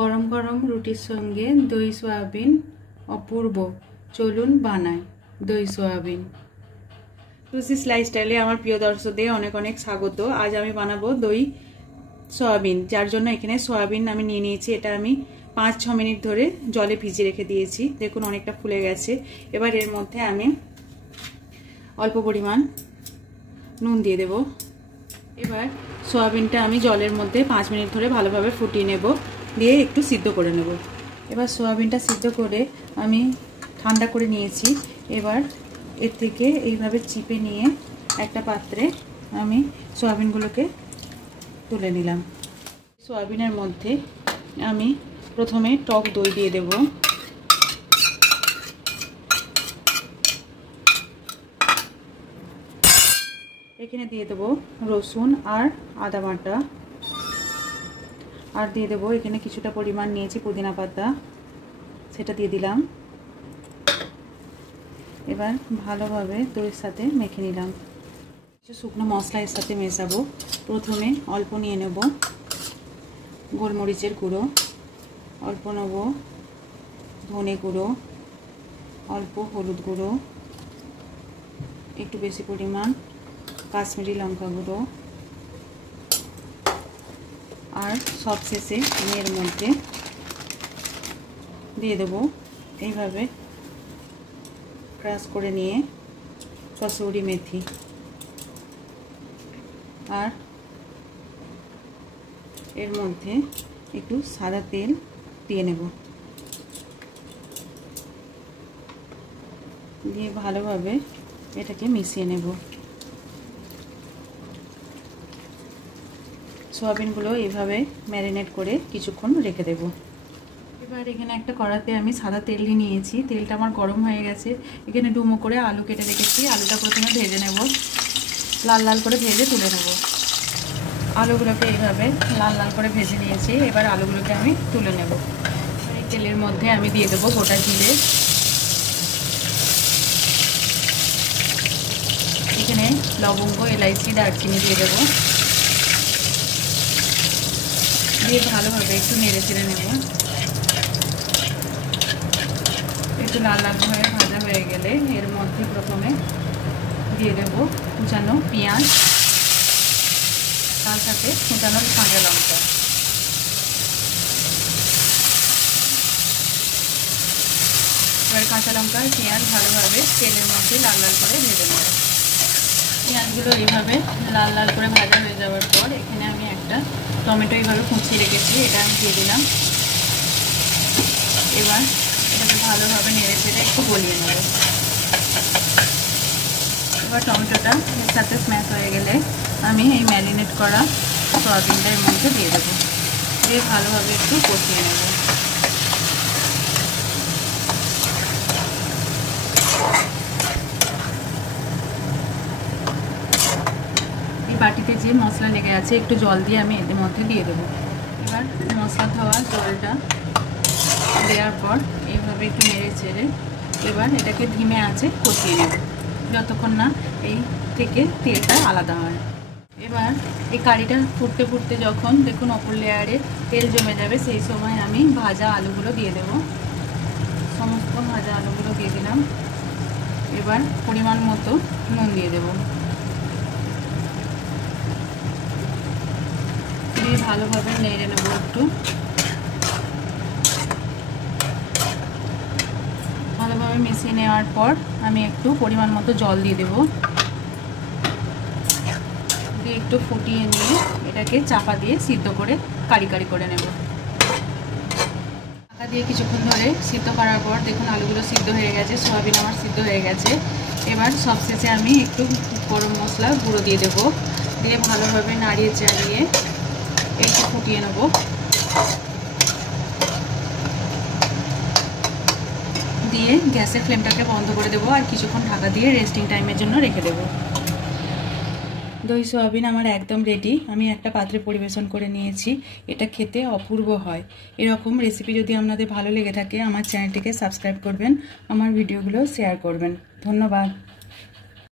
গরম গরম রুটির সঙ্গে দই সয়াবিন অপূর্ব। চলুন বানাই দই সয়াবিন। রুচিস লাইফস্টাইলে আমার প্রিয় দর্শকদের অনেক অনেক স্বাগত। আজ আমি বানাবো দই সয়াবিন, যার জন্য এখানে সয়াবিন আমি নিয়ে নিয়েছি। এটা আমি 5-6 মিনিট ধরে জলে ভিজিয়ে রেখে দিয়েছি। দেখুন অনেকটা ফুলে গেছে। এবার এর মধ্যে আমি অল্প পরিমাণ নুন দিয়ে দেব। এবার সয়াবিনটা আমি জলের মধ্যে 5 মিনিট ধরে ভালোভাবে ফুটিয়ে নেব, দিয়ে একটু সিদ্ধ করে নেব। এবার সয়াবিনটা সিদ্ধ করে আমি ঠান্ডা করে নিয়েছি। এবার এর থেকে এইভাবে চিপে নিয়ে একটা পাত্রে আমি সয়াবিনগুলোকে তুলে নিলাম। সয়াবিনের মধ্যে আমি প্রথমে টক দই দিয়ে দেব। এখানে দিয়ে দেবো রসুন আর আদা বাটা, আর দিয়ে দেবো এখানে কিছুটা পরিমাণ নিয়েছি পুদিনা পাতা, সেটা দিয়ে দিলাম। এবার ভালোভাবে দইয়ের সাথে মেখে নিলাম। কিছু শুকনো মশলা এর সাথে মেশাবো। প্রথমে অল্প নিয়ে নেব গোলমরিচের গুঁড়ো, অল্প নেব ধনে গুঁড়ো, অল্প হলুদ গুঁড়ো, একটু বেশি পরিমাণ কাশ্মীরি লঙ্কা গুঁড়ো, আর সবশেষে এর মধ্যে দিয়ে দেবো এইভাবে ক্রাশ করে নিয়ে কসুরি মেথি, আর এর মধ্যে একটু সাদা তেল দিয়ে নেব। দিয়ে ভালোভাবে এটাকে মিশিয়ে নেব। সয়াবিনগুলো এইভাবে ম্যারিনেট করে কিছুক্ষণ রেখে দেব। এবার এখানে একটা কড়াতে আমি সাদা তেল নিয়েছি। তেলটা আমার গরম হয়ে গেছে। এখানে ডুমো করে আলু কেটে রেখেছি। আলুটা প্রথমে ভেজে নেব, লাল লাল করে ভেজে তুলে নেব। আলুগুলোকে এইভাবে লাল লাল করে ভেজে নিয়েছি। এবার আলুগুলোকে আমি তুলে নেব। এই তেলের মধ্যে আমি দিয়ে দেবো গোটা জিরে, এখানে লবঙ্গ, এলাইচি, দারচিনি দিয়ে দেবো। দিয়ে ভালোভাবে একটু নেড়ে চেড়ে নেব। একটু লাল লাল হয়ে ভাজা হয়ে গেলে এর মধ্যে প্রথমে দিয়ে দেবো কুচানো পেঁয়াজ, তার সাথে কুচানো কাঁচা লঙ্কা। এবার কাঁচা লঙ্কা আর পেঁয়াজ ভালোভাবে তেলের মধ্যে লাল লাল করে ভেজে নেব। পেঁয়াজগুলো এইভাবে লাল লাল করে ভাজা হয়ে যাওয়ার পর এখানে আমি একটা টমেটো এইভাবে কুচিয়ে রেখেছি, এটা আমি দিয়ে দিলাম। এবার এটাকে ভালোভাবে নেড়ে চেড়ে একটু গলিয়ে নেব। এবার টমেটোটা এর সাথে স্ম্যাশ হয়ে গেলে আমি এই ম্যারিনেট করা সয়াবিনটা এর মধ্যে দিয়ে দেবো। দিয়ে ভালোভাবে একটু কষিয়ে নেব। এই বাটিতে যে মশলা লেগে আছে একটু জল দিয়ে আমি এর মধ্যে দিয়ে দেবো। এবার মশলা ধোয়া জলটা দেওয়ার পর এইভাবে একটু নেড়ে চেড়ে এবার এটাকে ধিমে আঁচে কষিয়ে নেব যতক্ষণ না এই থেকে তেলটা আলাদা হয়। এবার এই কারিটা ফুটতে ফুটতে যখন দেখুন অপর লেয়ারে তেল জমে যাবে, সেই সময় আমি ভাজা আলুগুলো দিয়ে দেব। সমস্ত ভাজা আলুগুলো দিয়ে দিলাম। এবার পরিমাণ মতো নুন দিয়ে দেব। দিয়ে ভালোভাবে নেড়ে নেব একটু। ভালোভাবে মিশিয়ে নেওয়ার পর আমি একটু পরিমাণ মতো জল দিয়ে দেব। দিয়ে একটু ফুটিয়ে নিয়ে এটাকে চাপা দিয়ে সিদ্ধ করে কারি কারি করে নেব। ঢাকা দিয়ে কিছুক্ষণ ধরে সিদ্ধ করার পর দেখুন আলুগুলো সিদ্ধ হয়ে গেছে, সয়াবিন আমার সিদ্ধ হয়ে গেছে। এবার সবশেষে আমি একটু গরম মশলা গুঁড়ো দিয়ে দেব। দিয়ে ভালোভাবে নাড়িয়ে চাড়িয়ে একটু ফুটিয়ে নেব। দিয়ে গ্যাসের ফ্লেমটাকে বন্ধ করে দেবো আর কিছুক্ষণ ঢাকা দিয়ে রেস্টিং টাইমের জন্য রেখে দেবো। দই সয়াবিন আমার একদম রেডি। আমি একটা পাত্রে পরিবেশন করে নিয়েছি। এটা খেতে অপূর্ব হয়। এরকম রেসিপি যদি আপনাদের ভালো লেগে থাকে আমার চ্যানেলটিকে সাবস্ক্রাইব করবেন, আমার ভিডিওগুলো শেয়ার করবেন। ধন্যবাদ।